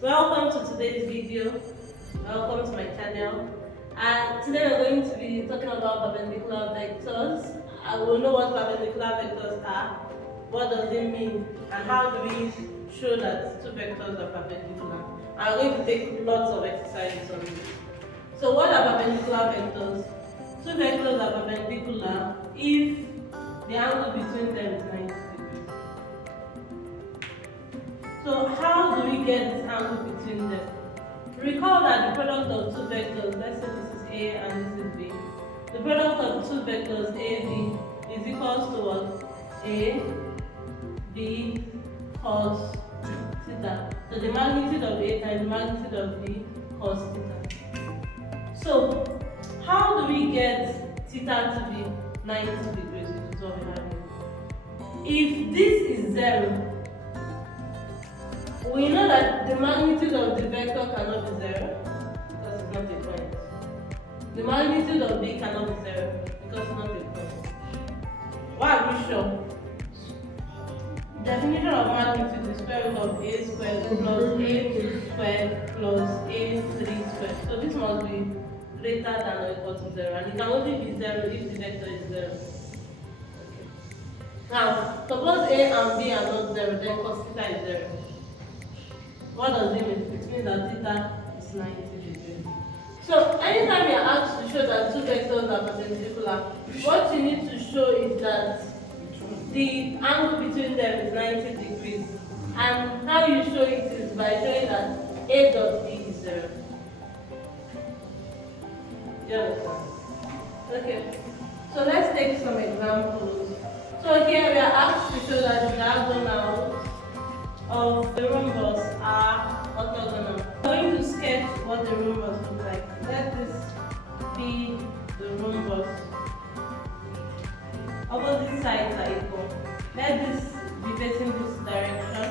Welcome to today's video. Welcome to my channel. And today we're going to be talking about perpendicular vectors. I will know what perpendicular vectors are, what does it mean, and how do we show that two vectors are perpendicular. I'm going to take lots of exercises on this. So what are perpendicular vectors? Two vectors are perpendicular if the angle between them is 90 degrees. So how do we get this angle between them? Recall that the product of two vectors, let's say this is A and this is B. The product of two vectors AB is equals to what? A, B, cos theta. So the magnitude of A times the magnitude of B cos theta. So how do we get theta to be 90 degrees, which is what we have here? If this is 0, we know that the magnitude of the vector cannot be 0 because it's not a point. The magnitude of B cannot be 0 because it's not a point. Why are we sure? Definition of magnitude is square root of A squared plus A2 squared plus A3 squared. So this must be greater than or equal to 0, and it can only be 0 if the vector is 0. Okay. Now, suppose A and B are not 0, then cos theta is 0. What does it mean? It means that theta is 90 degrees. So anytime you are asked to show that two vectors are perpendicular, what you need to show is that the angle between them is 90 degrees. And how you show it is by showing that A dot B is 0. Do you understand? Okay. So let's take some examples. So here we are asked to show that the diagonals of the rhombus are orthogonal. I'm going to sketch what the rhombus looks like. Let this be the rhombus. Opposite sides are equal. Let this be facing this direction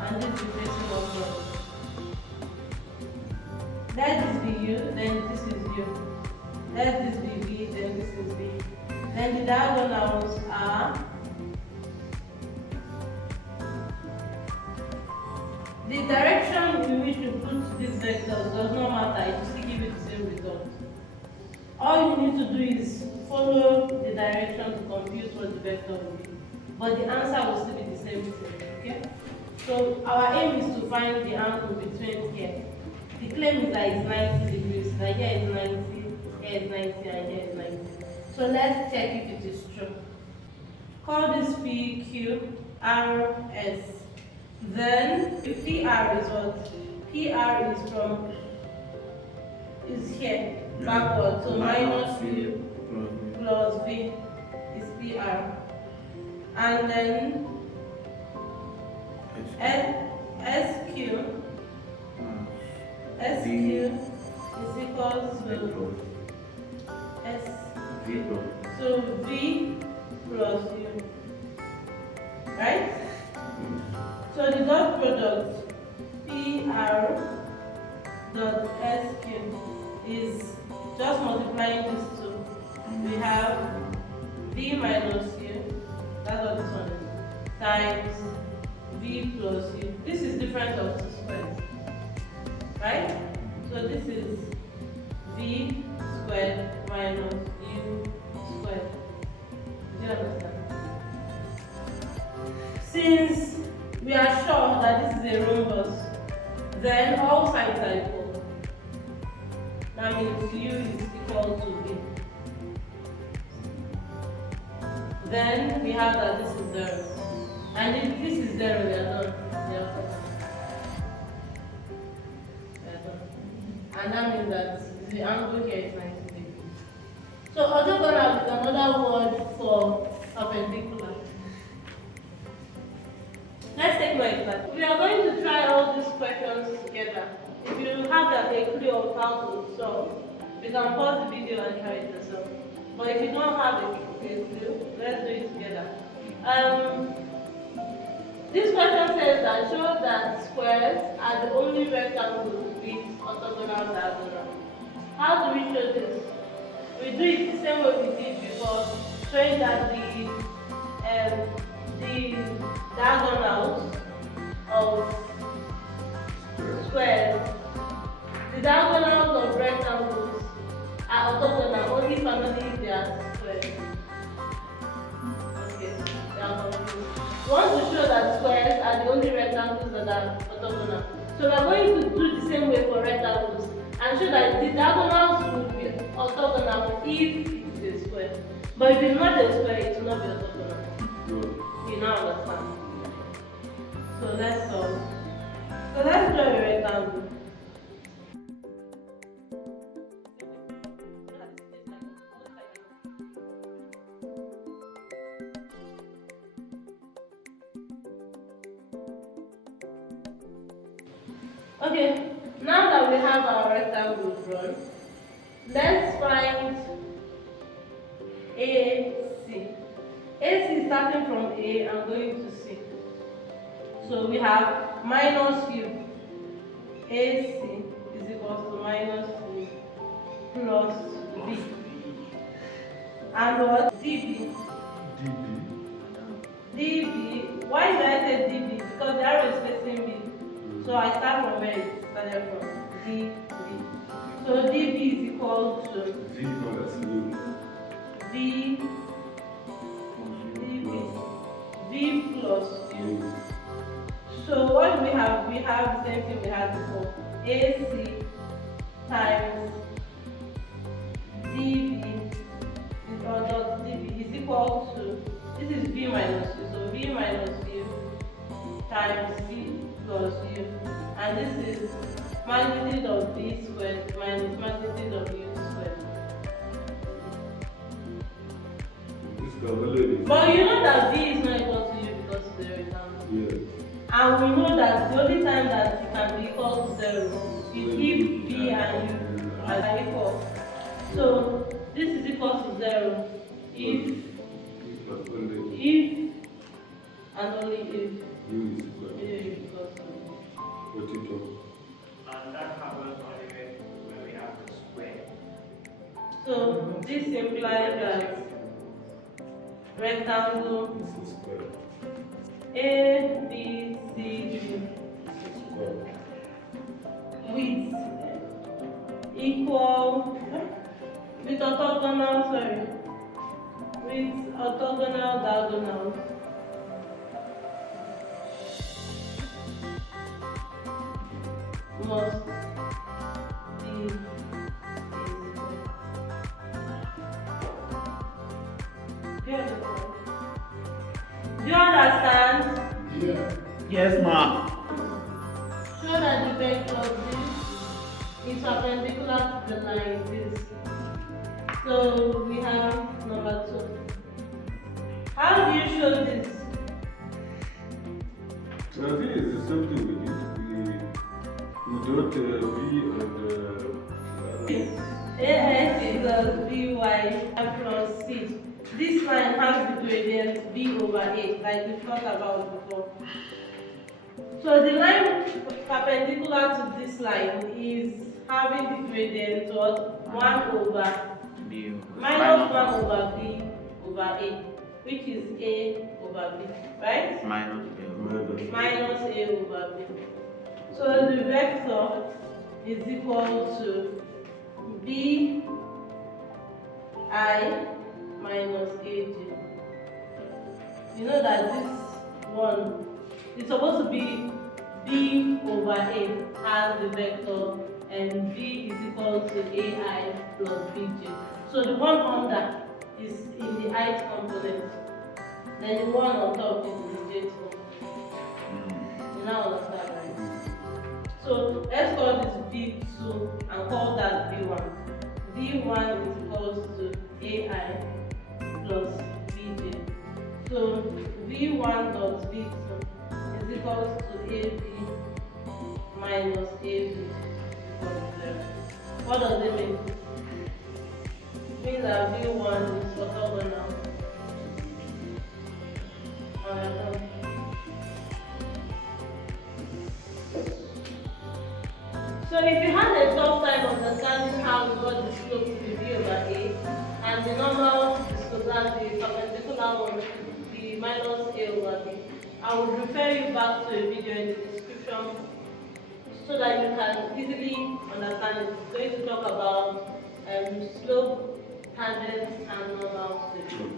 and this be facing upward. Let this be U, then this is U. Let this be V, then this is V. Then the diagonals are the direction in which you put these vectors does not matter, it will still give you the same result. All you need to do is follow the direction to compute what the vector will be. But the answer will still be the same thing. Okay? So our aim is to find the angle between here. The claim is that it's 90 degrees. That here is 90, here is 90, and here is 90. So let's check if it is true. Call this P, Q, R, S. Then if PR is what? PR is here, backward, so minus U plus V is PR. And then SQ is equal to SQ. So V plus U. Right? So the dot product PR dot SQ is just multiplying these two. We have V minus U, that's what this one is, times V plus U. This is difference of two squares, right? So this is V squared minus U squared. Do you understand? Since we are sure that this is a rhombus, then all sides are equal. That means U is equal to V. Then we have that this is 0. And if this is 0, we are done. We are done. And that means that the angle here is 90 degrees. So orthogonal is another word for perpendicular. Let's take my example. We are going to try all these questions together. If you have a clue of how to solve, you can pause the video and try it yourself. But if you don't have a clue, let's do it together. This question says that show that squares are the only rectangles with orthogonal diagonal. How do we show this? We do it the same way we did before, showing that the diagonals of squares, the diagonals of rectangles are orthogonal only if and only if they are squares. Okay, they are confused. We want to show that squares are the only rectangles that are orthogonal. So we are going to do the same way for rectangles and show that the diagonals will be orthogonal if it is a square. But if it's not a square, it will not be orthogonal. You now understand. So let's solve. So let's draw a rectangle. Okay, now that we have our rectangle drawn, let's find AC. AC is starting from A and going to C. So we have minus U. AC is equal to minus U plus B. And what? DB. DB. Why did I say DB? Because the arrow is facing B. So I start from where it started from. DB. So DB is equal to V plus U. So what do we have? We have the same thing we had before. AC times DB is equal to, this is V minus U. So V minus U times V plus U. And this is magnitude of V squared minus magnitude of U squared. But you know that V is not equal to U because of the rectangle. Yes. And we know that the only time that it can be equal to 0 is if V and U are equal. So this is equal to 0 if and only if U is equal to U. And that happens only when we have the square. So this implies that rectangle A, B, C, D with equal, with orthogonal diagonals. Must be do you understand? Yeah. Yes, ma'am. Show that the vector of this is perpendicular to the line this. So we have number 2. How do you show this? I think it's the same thing we did. We dot V and AX equals BY plus C. This line has the gradient B over A, like we talked about before. So the line perpendicular to this line is having the gradient of 1 over B minus 1 over B over A, which is A over B, right? minus A. Minus A over B. So the vector is equal to B I minus AJ. You know that this one is supposed to be B over A as the vector and B is equal to AI plus BJ. So the one under is in the ith component, then the one on top is in the jth component. You now understand, right? So let's call this B2 and call that B1. B1 is equal to AI plus BJ. So V1 dot V2 is equal to AB minus AB equal to 0. What does it mean? It means that V1 is orthogonal. So if you had a tough time understanding how we got the slope to be V over A and the normal disclosure, the perpendicular one, the minus A over B, I would refer you back to a video in the description so that you can easily understand it. We're going to talk about slope, tangents, and normal slope.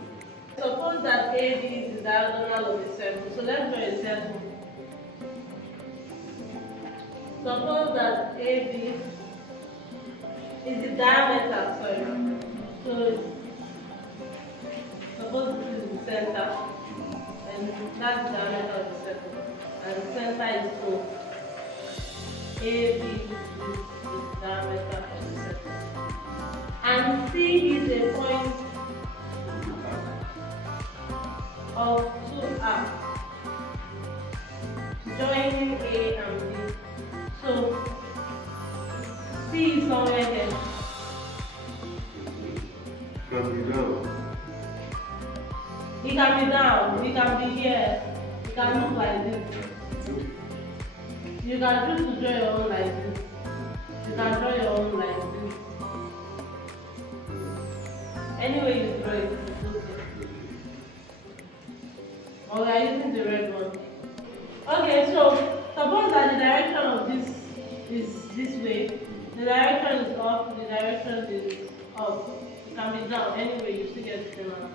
Suppose that AB is the diagonal of a circle. So let's draw a circle. Suppose that AB is the diameter, sorry. So suppose this is the center, and that's the diameter of the circle, and the center is O. AB is the diameter of the circle. And C is a point of two arcs joining A and B. So C is somewhere here. Can be down. It can be down, it can be here, it can look like this. You can choose to draw your own like this. You can draw your own like this. Anyway you draw it, it's okay. Or we are using the red one. Okay, so suppose that the direction of this is this way. The direction is up, the direction is up. It can be down, anyway you still get the same answer.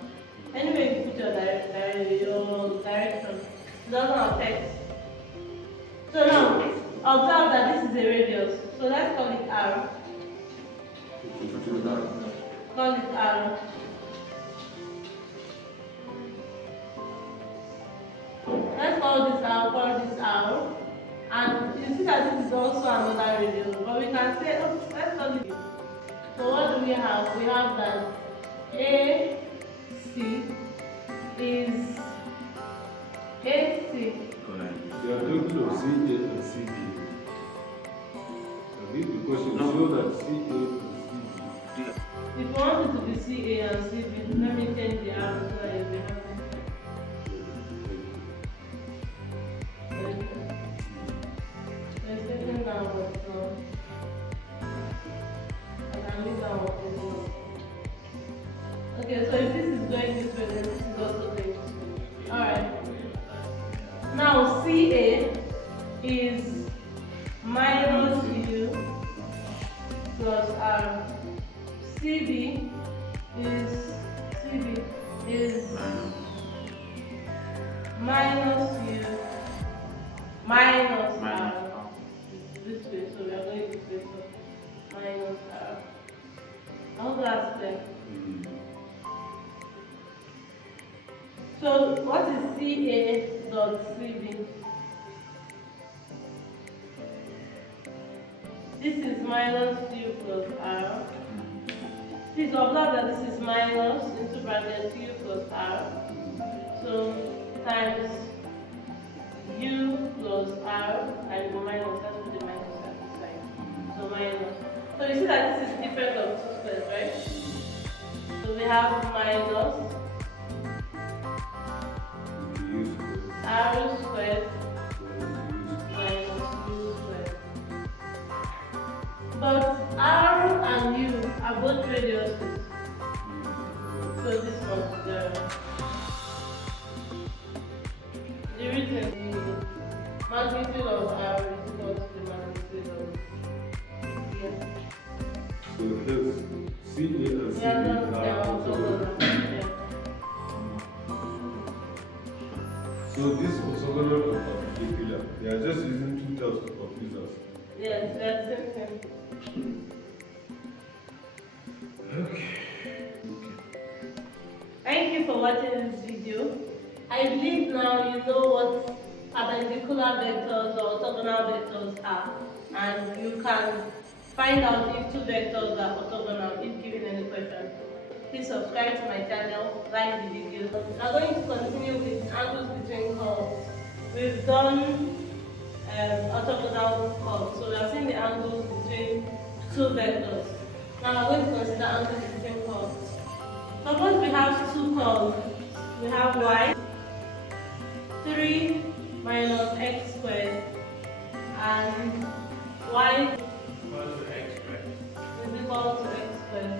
Anyway you put your direction, it doesn't affect. So now, observe that this is a radius. So let's call it R. Call it R. Let's call this R. And you see that this is also another radius. But we can say, oh, let's call it. So what do we have? We have that AC is AC. You are talking of CA and CB. I think the question show that CA and CB. If you want it to be CA and CB, let me change the arrow so that it will have downward, so I can leave downward. Okay, so if this is going this way, then this is also going this way. Alright. Now CA is minus U plus R. CB is minus U minus R. This way, so we are going this way, so minus R. I hope that's clear. So what is CA dot CB? This is minus U plus R. Please observe that this is minus into bracket U plus R. So times U plus R and the minus, that's what the minus at the side. So minus. So you see that this is different of two squares, right? So we have minus R squared minus U squared. But R and U are both radiuses. So this one's the reason the magnitude of R is equal to the magnitude of U. So here's CA and CB are orthogonal. So this orthogonal and perpendicular, they are just using two terms to confuse us. Yes, that's the same thing. Okay. Thank you for watching this video. I believe now you know what perpendicular vectors or orthogonal vectors are, and you can find out if two vectors are orthogonal if given any question. Please subscribe to my channel, like the video. We are going to continue with angles between curves. We've done orthogonal curves, so we have seen the angles between two vectors. Now we're going to consider angles between curves. Suppose we have two curves. We have y, 3 minus x squared, and y is equal to x squared.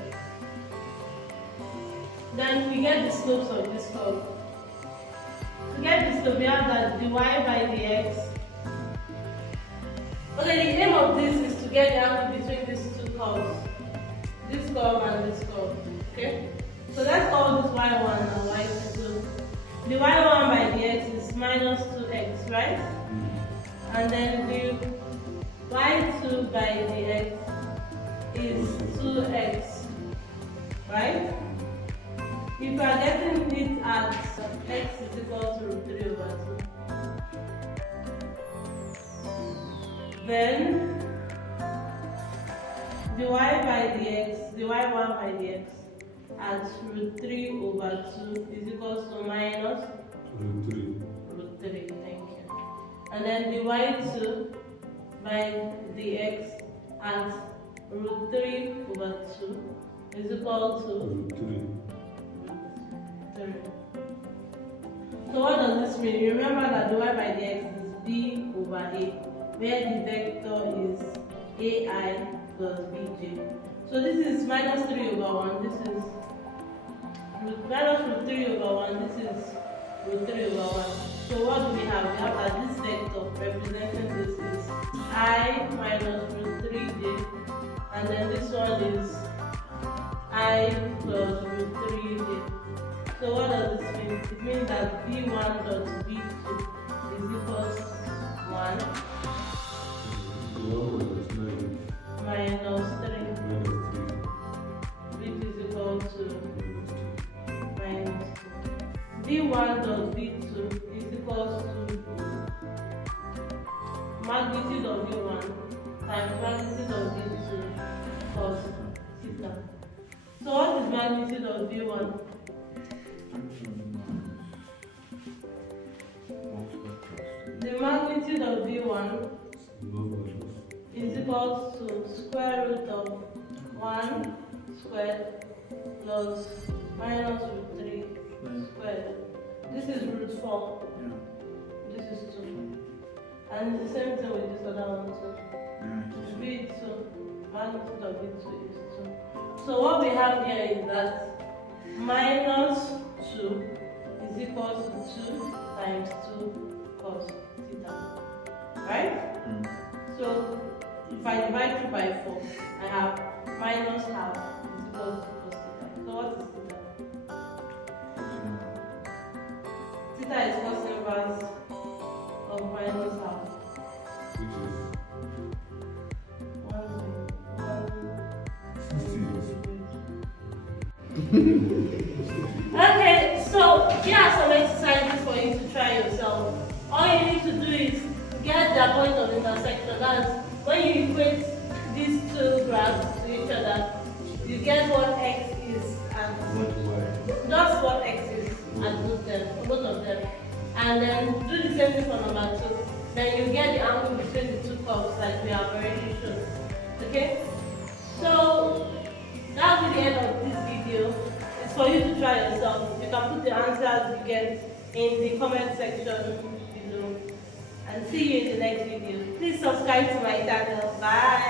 Then we get the slopes of this curve. To get the slope, we have that dy by dx Okay, the aim of this is to get the angle between these two curves. This curve and this curve. Okay? So let's call this y1 and y2. The y1 by the x is minus 2x, right? And then the y2 by the x is 2x, right? If you are getting it at x is equal to root 3 over 2, then the y by the x, the y1 by the x at root 3 over 2 is equal to minus Root 3. root 3, thank you. And then the y2 by the x at root 3 over 2 is equal to Root 3. root 3. So what does this mean? You remember that the y by the x is b over a, where the vector is ai plus bj. So this is minus 3 over 1, this is minus root 3 over 1, this is root 3 over 1. So what do we have? We have that this vector representing this is I minus root 3j, and then this one is I plus root 3j. So what does this mean? It means that b1 dot b2 is equal to 1 minus 3, which is equal to minus 2. b1 dot b2 is equal to magnitude of b1 times magnitude of b2 cos theta. So what is magnitude of b1? The magnitude of b1 is equal to square root of 1 squared plus minus root 3 squared. This is root 4. This is 2. And the same thing with this other one too. B2, magnitude of B2 is 2. So what we have here is that minus 2 is equal to 2 times 2 cos theta. Right? So if I divide 2 by 4, I have minus half is equal to cos theta. So what is theta? Theta is cos inverse of minus half. Okay, so here are some exercises for you to try yourself. All you need to do is get the point of intersection. That's when you equate these two graphs to each other, you get what x is and just what x is at both of them. And then do the same thing for number 2. Then you get the angle between the two curves like we have already shown. Okay? So that will be the end of this video. It's for you to try yourself. You can put the answers you get in the comment section below. And see you in the next video. Please subscribe to my channel. Bye.